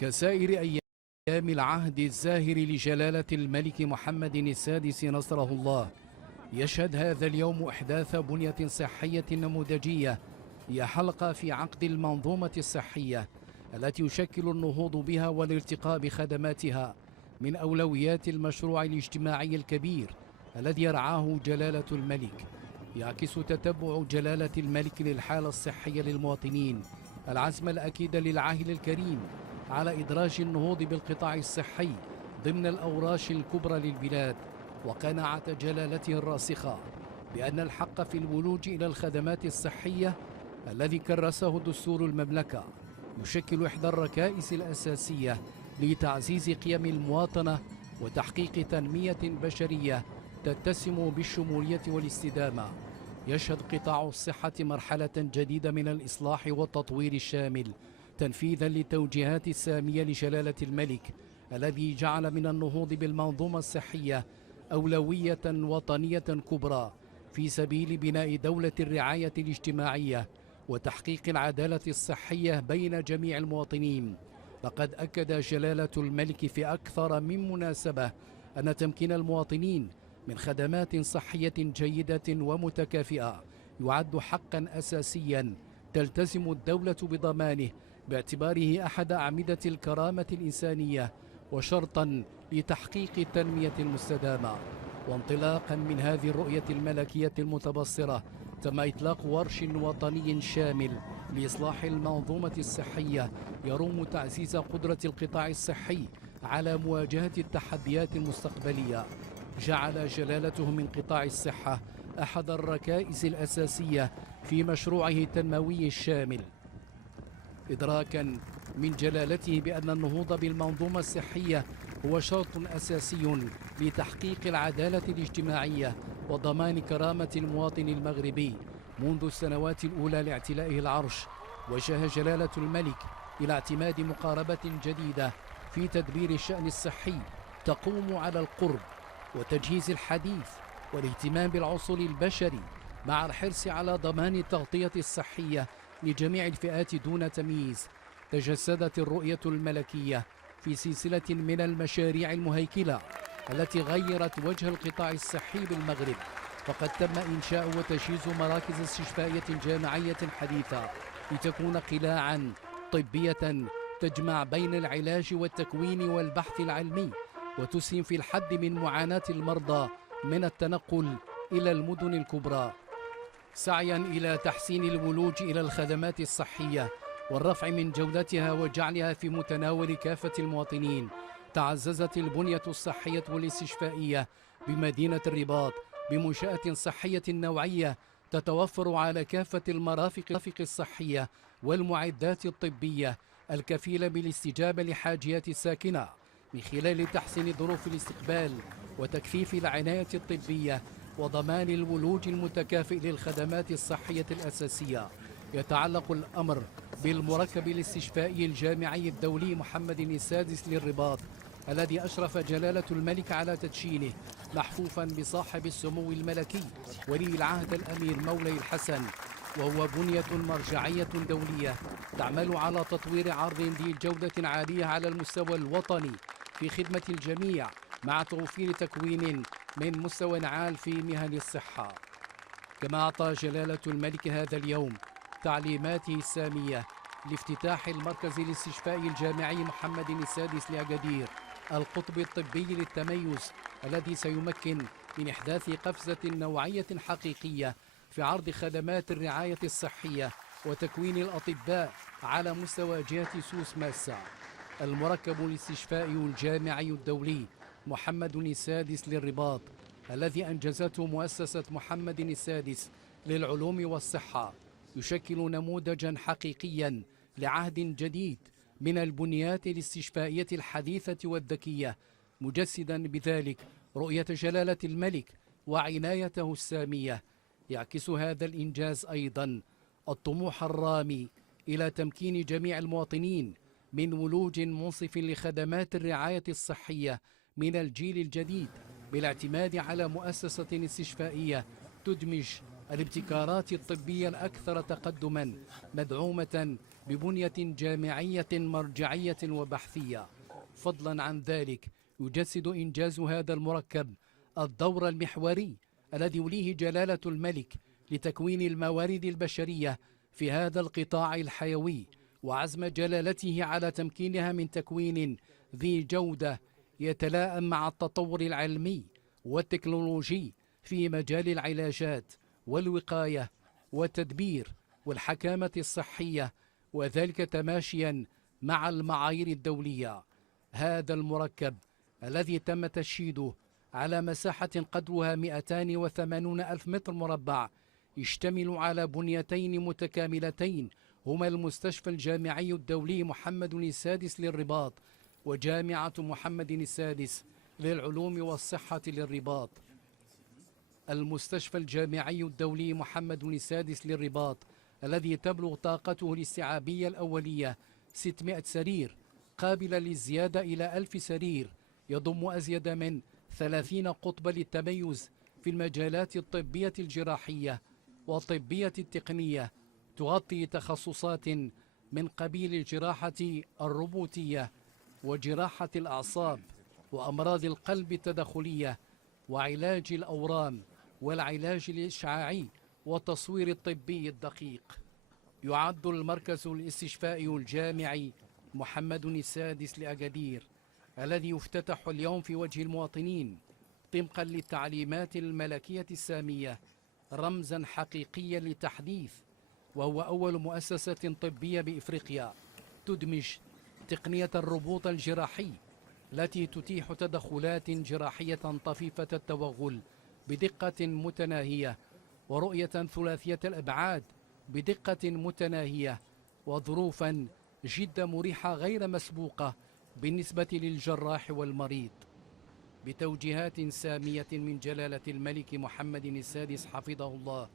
كسائر أيام العهد الزاهر لجلالة الملك محمد السادس نصره الله، يشهد هذا اليوم إحداث بنية صحية نموذجية هي حلقة في عقد المنظومة الصحية التي يشكل النهوض بها والارتقاء بخدماتها من أولويات المشروع الاجتماعي الكبير الذي يرعاه جلالة الملك. يعكس تتبع جلالة الملك للحالة الصحية للمواطنين العزم الأكيد للعاهل الكريم على إدراج النهوض بالقطاع الصحي ضمن الأوراش الكبرى للبلاد، وقناعة جلالته الراسخة بأن الحق في الولوج إلى الخدمات الصحية الذي كرسه دستور المملكة يشكل إحدى الركائز الأساسية لتعزيز قيم المواطنة وتحقيق تنمية بشرية تتسم بالشمولية والاستدامة. يشهد قطاع الصحة مرحلة جديدة من الإصلاح والتطوير الشامل تنفيذا للتوجيهات السامية لجلالة الملك الذي جعل من النهوض بالمنظومة الصحية أولوية وطنية كبرى في سبيل بناء دولة الرعاية الاجتماعية وتحقيق العدالة الصحية بين جميع المواطنين. لقد أكد جلالة الملك في أكثر من مناسبة أن تمكين المواطنين من خدمات صحية جيدة ومتكافئة يعد حقا أساسيا تلتزم الدولة بضمانه باعتباره أحد أعمدة الكرامة الإنسانية وشرطا لتحقيق التنمية المستدامة. وانطلاقا من هذه الرؤية الملكية المتبصرة تم إطلاق ورش وطني شامل لإصلاح المنظومة الصحية يروم تعزيز قدرة القطاع الصحي على مواجهة التحديات المستقبلية. جعل جلالته من قطاع الصحة أحد الركائز الأساسية في مشروعه التنموي الشامل، إدراكا من جلالته بأن النهوض بالمنظومة الصحية هو شرط أساسي لتحقيق العدالة الاجتماعية وضمان كرامة المواطن المغربي. منذ السنوات الأولى لاعتلائه العرش وجه جلالة الملك إلى اعتماد مقاربة جديدة في تدبير الشأن الصحي تقوم على القرب وتجهيز الحديث والاهتمام بالعنصر البشري مع الحرص على ضمان التغطية الصحية لجميع الفئات دون تمييز. تجسدت الرؤية الملكية في سلسلة من المشاريع المهيكلة التي غيرت وجه القطاع الصحي بالمغرب، فقد تم إنشاء وتجهيز مراكز استشفائية جامعية حديثة لتكون قلاعا طبية تجمع بين العلاج والتكوين والبحث العلمي وتسهم في الحد من معاناة المرضى من التنقل إلى المدن الكبرى. سعيا إلى تحسين الولوج إلى الخدمات الصحية والرفع من جودتها وجعلها في متناول كافة المواطنين، تعززت البنية الصحية والاستشفائية بمدينة الرباط بمنشأة صحية نوعية تتوفر على كافة المرافق الصحية والمعدات الطبية الكفيلة بالاستجابة لحاجيات الساكنة من خلال تحسين ظروف الاستقبال وتكثيف العناية الطبية وضمان الولوج المتكافئ للخدمات الصحية الأساسية. يتعلق الأمر بالمركب الاستشفائي الجامعي الدولي محمد السادس للرباط الذي أشرف جلالة الملك على تدشينه محفوفا بصاحب السمو الملكي ولي العهد الأمير مولاي الحسن، وهو بنية مرجعية دولية تعمل على تطوير عرض ذي جودة عالية على المستوى الوطني في خدمة الجميع مع توفير تكوين من مستوى عال في مهن الصحة. كما أعطى جلالة الملك هذا اليوم تعليماته السامية لافتتاح المركز الاستشفائي الجامعي محمد السادس لأكادير القطب الطبي للتميز الذي سيمكن من إحداث قفزة نوعية حقيقية في عرض خدمات الرعاية الصحية وتكوين الأطباء على مستوى جهة سوس ماسة. المركب الاستشفائي الجامعي الدولي محمد السادس للرباط الذي أنجزته مؤسسة محمد السادس للعلوم والصحة يشكل نموذجا حقيقيا لعهد جديد من البنيات الاستشفائية الحديثة والذكية، مجسدا بذلك رؤية جلالة الملك وعنايته السامية. يعكس هذا الإنجاز أيضا الطموح الرامي إلى تمكين جميع المواطنين من ولوج منصف لخدمات الرعاية الصحية من الجيل الجديد بالاعتماد على مؤسسة استشفائية تدمج الابتكارات الطبية الأكثر تقدما مدعومة ببنية جامعية مرجعية وبحثية. فضلا عن ذلك يجسد إنجاز هذا المركب الدور المحوري الذي يوليه جلالة الملك لتكوين الموارد البشرية في هذا القطاع الحيوي، وعزم جلالته على تمكينها من تكوين ذي جودة يتلائم مع التطور العلمي والتكنولوجي في مجال العلاجات والوقاية والتدبير والحكامة الصحية، وذلك تماشيا مع المعايير الدولية. هذا المركب الذي تم تشييده على مساحة قدرها 280 ألف متر مربع يشتمل على بنيتين متكاملتين هما المستشفى الجامعي الدولي محمد السادس للرباط وجامعة محمد السادس للعلوم والصحة للرباط. المستشفى الجامعي الدولي محمد السادس للرباط الذي تبلغ طاقته الاستيعابية الأولية 600 سرير قابلة للزيادة إلى 1000 سرير، يضم أزيد من 30 قطب للتميز في المجالات الطبية الجراحية والطبية التقنية، تغطي تخصصات من قبيل الجراحة الروبوتية وجراحة الأعصاب وأمراض القلب التدخلية وعلاج الأورام والعلاج الإشعاعي والتصوير الطبي الدقيق. يعد المركز الاستشفائي الجامعي محمد السادس لأكادير الذي يفتتح اليوم في وجه المواطنين طبقا للتعليمات الملكية السامية رمزا حقيقيا للتحديث، وهو أول مؤسسة طبية بإفريقيا تدمج تقنية الربوط الجراحي التي تتيح تدخلات جراحية طفيفة التوغل بدقة متناهية ورؤية ثلاثية الأبعاد بدقة متناهية وظروفا جد مريحة غير مسبوقة بالنسبة للجراح والمريض. بتوجيهات سامية من جلالة الملك محمد السادس حفظه الله،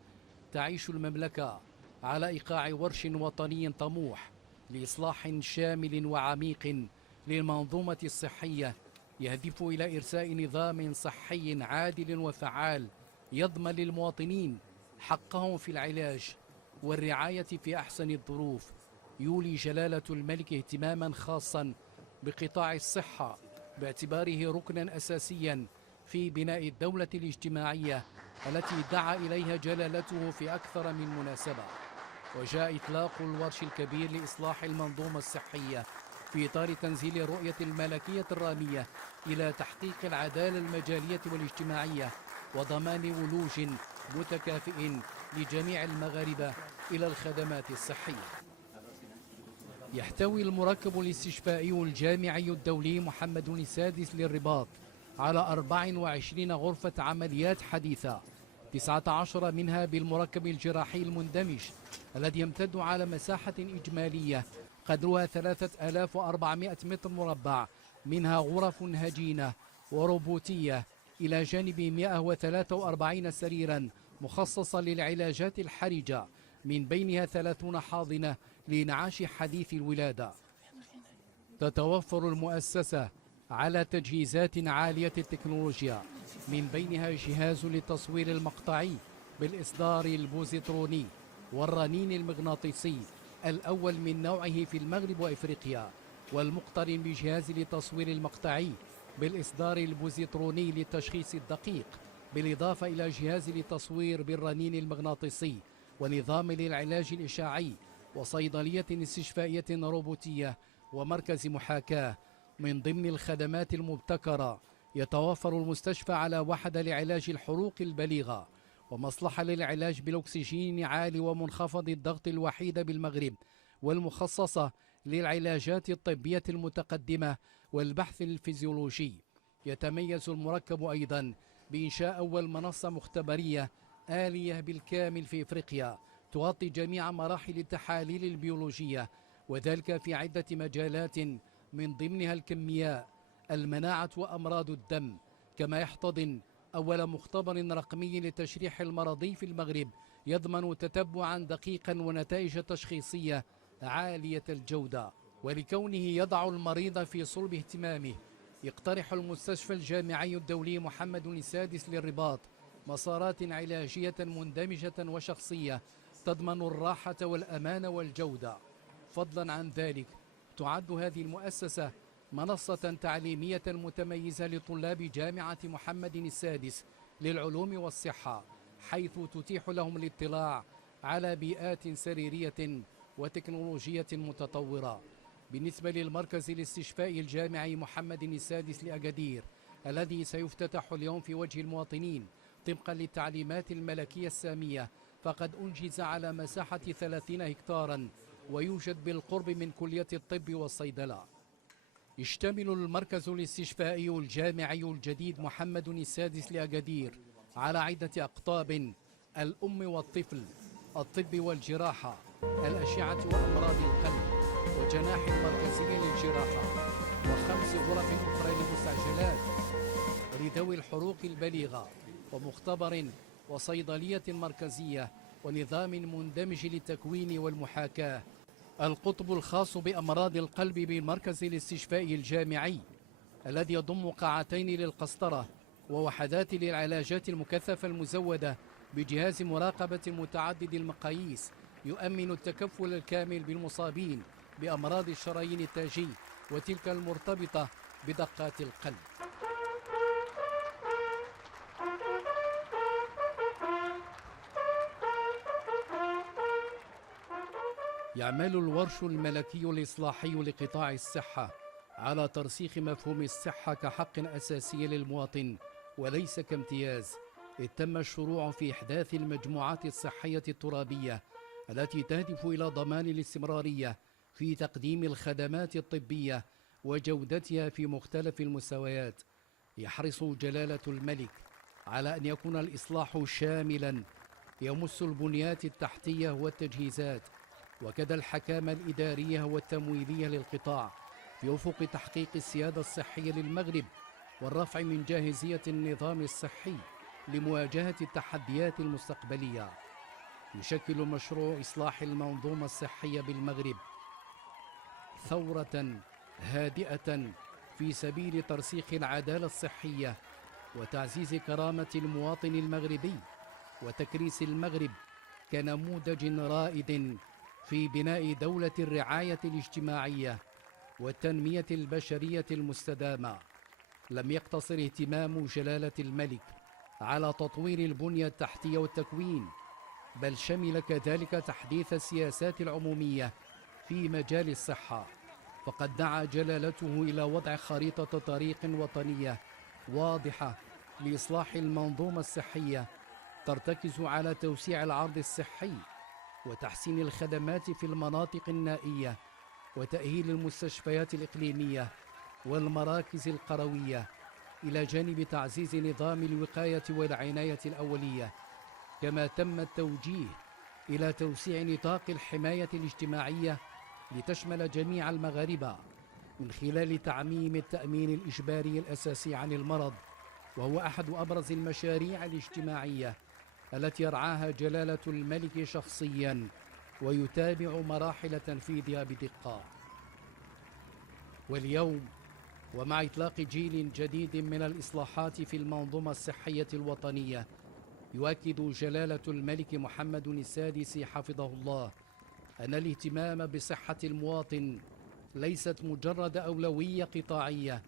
تعيش المملكة على إيقاع ورش وطني طموح لإصلاح شامل وعميق للمنظومة الصحية، يهدف إلى إرساء نظام صحي عادل وفعال يضمن للمواطنين حقهم في العلاج والرعاية في أحسن الظروف. يولي جلالة الملك اهتماما خاصا بقطاع الصحة باعتباره ركنا أساسيا في بناء الدولة الاجتماعية التي دعا إليها جلالته في أكثر من مناسبة. وجاء إطلاق الورش الكبير لإصلاح المنظومة الصحية في إطار تنزيل الرؤية الملكية الرامية إلى تحقيق العدالة المجالية والاجتماعية وضمان ولوج متكافئ لجميع المغاربة إلى الخدمات الصحية. يحتوي المركب الاستشفائي الجامعي الدولي محمد السادس للرباط على 24 غرفة عمليات حديثة، 19 منها بالمركب الجراحي المندمج الذي يمتد على مساحة إجمالية قدرها 3400 متر مربع، منها غرف هجينة وروبوتية، إلى جانب 143 سريرا مخصصة للعلاجات الحرجة، من بينها 30 حاضنة لإنعاش حديث الولادة. تتوفر المؤسسة على تجهيزات عالية التكنولوجيا، من بينها جهاز للتصوير المقطعي بالإصدار البوزيتروني والرنين المغناطيسي الأول من نوعه في المغرب وإفريقيا، والمقترن بجهاز للتصوير المقطعي بالإصدار البوزيتروني للتشخيص الدقيق، بالإضافة إلى جهاز للتصوير بالرنين المغناطيسي ونظام للعلاج الإشعاعي وصيدلية استشفائية روبوتية ومركز محاكاة. من ضمن الخدمات المبتكرة يتوفر المستشفى على وحدة لعلاج الحروق البليغة ومصلحة للعلاج بالأكسجين عالي ومنخفض الضغط الوحيدة بالمغرب، والمخصصة للعلاجات الطبية المتقدمة والبحث الفيزيولوجي. يتميز المركب أيضا بإنشاء أول منصة مختبرية آلية بالكامل في إفريقيا تغطي جميع مراحل التحاليل البيولوجية، وذلك في عدة مجالات من ضمنها الكيمياء، المناعة وأمراض الدم، كما يحتضن أول مختبر رقمي لتشريح المرضي في المغرب يضمن تتبعا دقيقا ونتائج تشخيصية عالية الجودة. ولكونه يضع المريض في صلب اهتمامه، يقترح المستشفى الجامعي الدولي محمد السادس للرباط مسارات علاجية مندمجة وشخصية تضمن الراحة والأمان والجودة. فضلا عن ذلك تعد هذه المؤسسة منصة تعليمية متميزة لطلاب جامعة محمد السادس للعلوم والصحة، حيث تتيح لهم الاطلاع على بيئات سريرية وتكنولوجية متطورة. بالنسبة للمركز الاستشفائي الجامعي محمد السادس لأكادير الذي سيفتتح اليوم في وجه المواطنين طبقا للتعليمات الملكية السامية، فقد أنجز على مساحة 30 هكتارا ويوجد بالقرب من كلية الطب والصيدلة. يشتمل المركز الاستشفائي الجامعي الجديد محمد السادس لأكادير على عدة أقطاب: الأم والطفل، الطب والجراحة، الأشعة وأمراض القلب، وجناح مركزي للجراحة، وخمس غرف أخرى للمستعجلات لذوي الحروق البليغة، ومختبر وصيدلية مركزية، ونظام مندمج للتكوين والمحاكاة. القطب الخاص بأمراض القلب بالمركز الاستشفائي الجامعي الذي يضم قاعتين للقسطرة ووحدات للعلاجات المكثفة المزودة بجهاز مراقبة متعدد المقاييس يؤمن التكفل الكامل بالمصابين بأمراض الشرايين التاجي وتلك المرتبطة بدقات القلب. يعمل الورش الملكي الإصلاحي لقطاع الصحة على ترسيخ مفهوم الصحة كحق أساسي للمواطن وليس كامتياز، إذ تم الشروع في إحداث المجموعات الصحية الترابية التي تهدف إلى ضمان الاستمرارية في تقديم الخدمات الطبية وجودتها في مختلف المستويات. يحرص جلالة الملك على أن يكون الإصلاح شاملا يمس البنيات التحتية والتجهيزات وكذا الحكامة الإدارية والتمويلية للقطاع في أفق تحقيق السيادة الصحية للمغرب والرفع من جاهزية النظام الصحي لمواجهة التحديات المستقبلية. يشكل مشروع إصلاح المنظومة الصحية بالمغرب ثورة هادئة في سبيل ترسيخ العدالة الصحية وتعزيز كرامة المواطن المغربي وتكريس المغرب كنموذج رائد في بناء دولة الرعاية الاجتماعية والتنمية البشرية المستدامة. لم يقتصر اهتمام جلالة الملك على تطوير البنية التحتية والتكوين، بل شمل كذلك تحديث السياسات العمومية في مجال الصحة، فقد دعا جلالته إلى وضع خريطة طريق وطنية واضحة لإصلاح المنظومة الصحية ترتكز على توسيع العرض الصحي وتحسين الخدمات في المناطق النائية وتأهيل المستشفيات الإقليمية والمراكز القروية، إلى جانب تعزيز نظام الوقاية والعناية الأولية. كما تم التوجيه إلى توسيع نطاق الحماية الاجتماعية لتشمل جميع المغاربة من خلال تعميم التأمين الإجباري الأساسي عن المرض، وهو أحد أبرز المشاريع الاجتماعية التي يرعاها جلالة الملك شخصيا ويتابع مراحل تنفيذها بدقة. واليوم ومع إطلاق جيل جديد من الإصلاحات في المنظومة الصحية الوطنية، يؤكد جلالة الملك محمد السادس حفظه الله أن الاهتمام بصحة المواطن ليست مجرد أولوية قطاعية،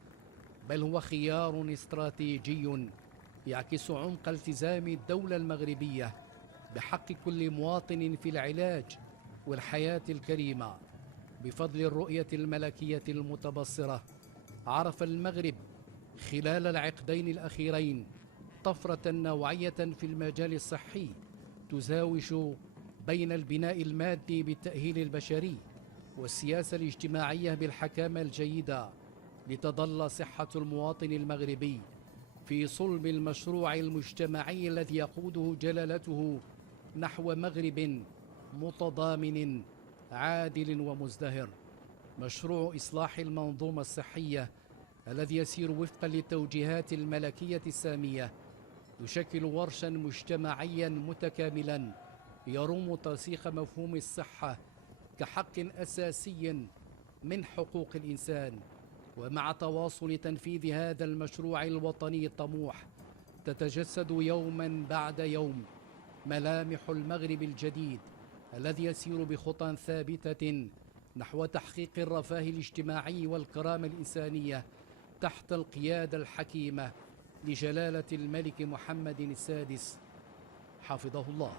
بل هو خيار استراتيجي يعكس عمق التزام الدولة المغربية بحق كل مواطن في العلاج والحياة الكريمة. بفضل الرؤية الملكية المتبصرة، عرف المغرب خلال العقدين الأخيرين طفرة نوعية في المجال الصحي تزاوج بين البناء المادي بالتأهيل البشري والسياسة الاجتماعية بالحكامة الجيدة، لتظل صحة المواطن المغربي في صلب المشروع المجتمعي الذي يقوده جلالته نحو مغرب متضامن عادل ومزدهر. مشروع إصلاح المنظومة الصحية الذي يسير وفقا للتوجيهات الملكية السامية يشكل ورشا مجتمعيا متكاملا يروم ترسيخ مفهوم الصحة كحق أساسي من حقوق الإنسان. ومع تواصل تنفيذ هذا المشروع الوطني الطموح، تتجسد يوما بعد يوم ملامح المغرب الجديد الذي يسير بخطى ثابتة نحو تحقيق الرفاه الاجتماعي والكرامة الإنسانية تحت القيادة الحكيمة لجلالة الملك محمد السادس حفظه الله.